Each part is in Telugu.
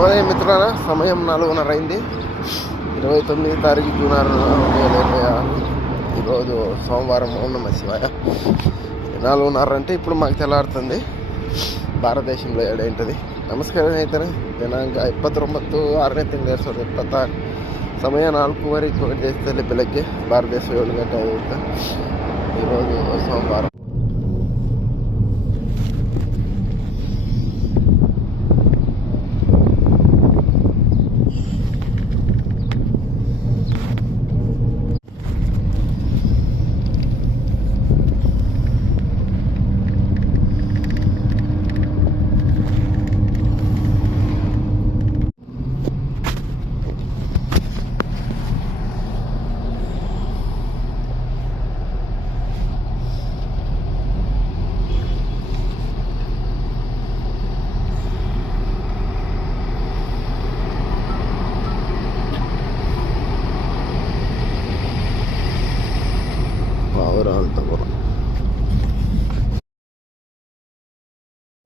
శుభోదయం మిత్రులారా, సమయం 4:30 అయింది. 29 తారీఖు జూన్ 2026. ఈరోజు సోమవారం. ఓం నమః శివాయ. 4:30 అంటే ఇప్పుడు మాకు తెల్లారుతుంది. ಭಾರತದೇಶಂలో ఏంటది. ನಮಸ್ಕಾರ ಸ್ನೇಹಿತರೆ. ದಿನಾಂಕ 29/6/2026. ಸಮಯ 4:30 ದೇಶದಲ್ಲಿ ಬೆಳಗ್ಗೆ. ಭಾರತ ದೇಶ 7 ಗಂಟೆ ಆಗುತ್ತೆ. ఈరోజు సోమవారం.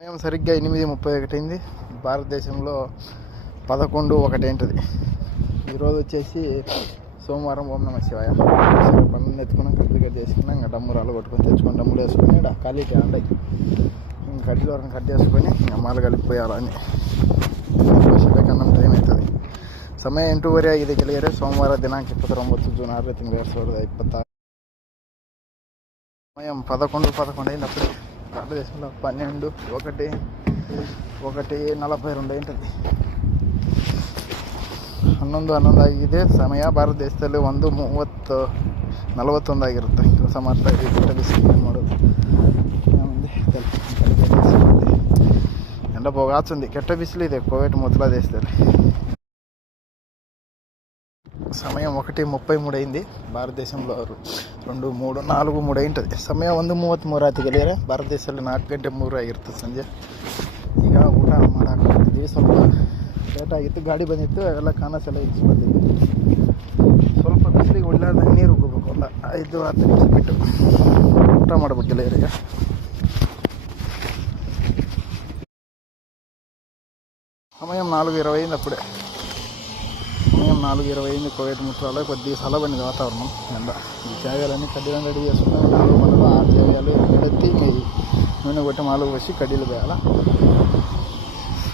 సమయం సరిగ్గా 8:31 అయింది. భారతదేశంలో 11:01 ఏంటది. ఈరోజు వచ్చేసి సోమవారం. ఓం నమః శివాయ. పనులు ఎత్తుకున్నాం, కంప్లీట్ చేసుకున్నాం. ఇంకా డమ్మురాలు కొట్టుకొని తెచ్చుకొని డమ్ములు వేసుకొని ఖాళీకి ఆండాయి. ఇంకా కడ్డీలో కట్ చేసుకొని ఇంకా మాలు కలిపిపోయాలని అన్నం టైం అవుతుంది. సమయం 8:05 ಗೆಳೆಯರೆ. ಸೋಮವಾರ ದಿನಾಂಕ 29 ಜೂನ್ 2026. సమయం 11:11 అయినప్పుడు భారతదేశంలో 12:1:42 ఏంటది. 11 ಆಗಿದೆ ಸಮಯ. ಭಾರತದೇಶದಲ್ಲಿ 1:41 ಆಗಿರುತ್ತೆ. ಕೆಲಸ ಮಾಡ್ತಾ ಇದ್ದೀವಿ. ಕೆಟ್ಟ ಬಿಸಿಲು ಮಾಡೋದು ఎండ పోగాచుంది. ಕೆಟ್ಟ బిసిలు ಇದೆ కోవిడ్ మొదల దేశದಲ್ಲಿ. సమయం 1:33 అయింది. ಭಾರತದೇಶంలో 2:43 ఏంటది. ಸಮಯ 1:33 ಗೆಳೆಯರೆ. ಭಾರತದೇಶದಲ್ಲಿ 4 ಗಂಟೆ 3 ಆಗಿರುತ್ತೆ ಸಂಜೆ. ಈಗ ಊಟ ಮಾಡಾಕಿದ್ವಿ. ಸ್ವಲ್ಪ ಲೇಟ್ ಆಗಿತ್ತು. ಗಾಡಿ ಬಂದಿತ್ತು, ಎಲ್ಲ ಕಾನಸೆಲ್ಲ ಇಳಿಸ್ಕೊತಿದ್ವಿ. ಸ್ವಲ್ಪ ಬಿಸಿಲಿಗೆ ಒಳ್ಳೆಯದಾಗಿ ನೀರು ಹೋಗ್ಬೇಕು. ಒಂದು 5-10 ನಿಮಿಷ ಬಿಟ್ಟು ಊಟ ಮಾಡ್ಬೇಕು ಗೆಳೆಯರಿಗೆ. సమయం 4:20 అయింది. అప్పుడే సమయం 4:20 కోవిడ్ ముట్టాలో కొద్దిగా చల్లబడింది వాతావరణం. ఎండ ఈ చాయాలన్నీ కడ్డీలను రెడీ చేసుకున్నాం. 4 మనలో 6 చాయాలు ఎత్తి నూనె కొట్టి మాలు వచ్చి కడ్డీలు వేయాల.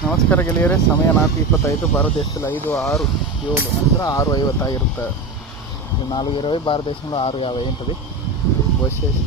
ನಮಸ್ಕಾರ ಗೆಳೆಯರೆ. ಸಮಯ 4:25. ಭಾರತದೇಶದಲ್ಲಿ 5:06 ಅಂದರೆ 6:50 ಆಗಿರುತ್ತೆ. 4:20. ಭಾರತదేశంలో 6:50 ఏంటది. వచ్చేసి